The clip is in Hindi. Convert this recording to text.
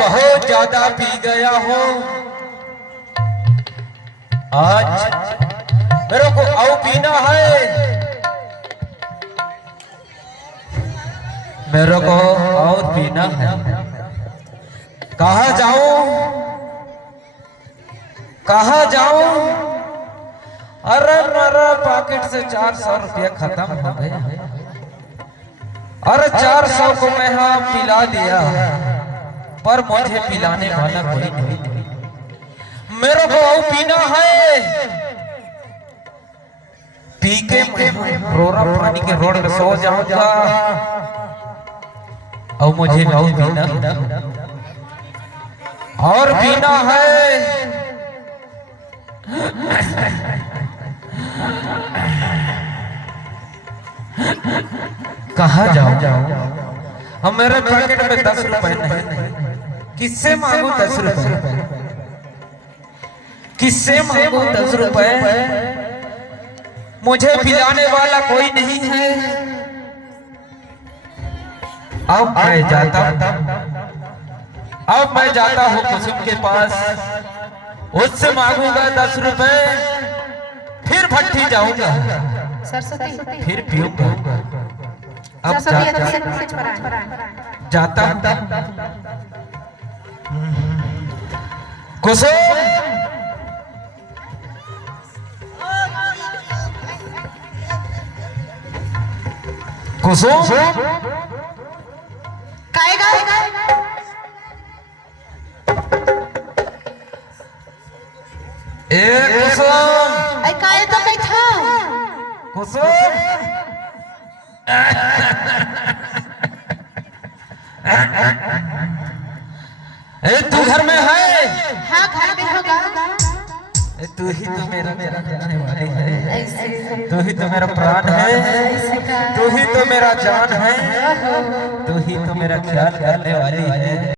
बहुत ज्यादा पी गया हूँ। आज मेरे को और पीना है, मेरे को और पीना है। कहाँ जाऊं, कहाँ जाऊं? अरे मेरा पॉकेट से 400 रुपया खत्म हो गया। अरे 400 को मैं हाँ पिला दिया, पर मुझे पिलाने वाला कोई नहीं। मेरे को और पीना है। पी के मैं रोरा पानी के रोड में सो जाऊंगा। और मुझे और पीना और पीना है। कहाँ जाऊं? हम मेरे पॉकेट में 10 रुपए नहीं। किससे मांगू 10 रुपए? किससे मांगू 10 रुपए? मुझे पिलाने वाला कोई नहीं है। अब मैं जाता हूँ कुसुम के पास, उससे मांगूंगा 10 रुपए, फिर भट्टी जाऊंगा, फिर पीऊंगा। अब जाता कुसुम, कुसुम कुसुम, काय तो काय था कुसुम, तू घर में है? हाँ घर में होगा। तू ही तो मेरा जाने वाली है, तू ही तो मेरा प्राण है, तू ही तो मेरा जान है, तू ही तो मेरा ख्याल करने वाली है।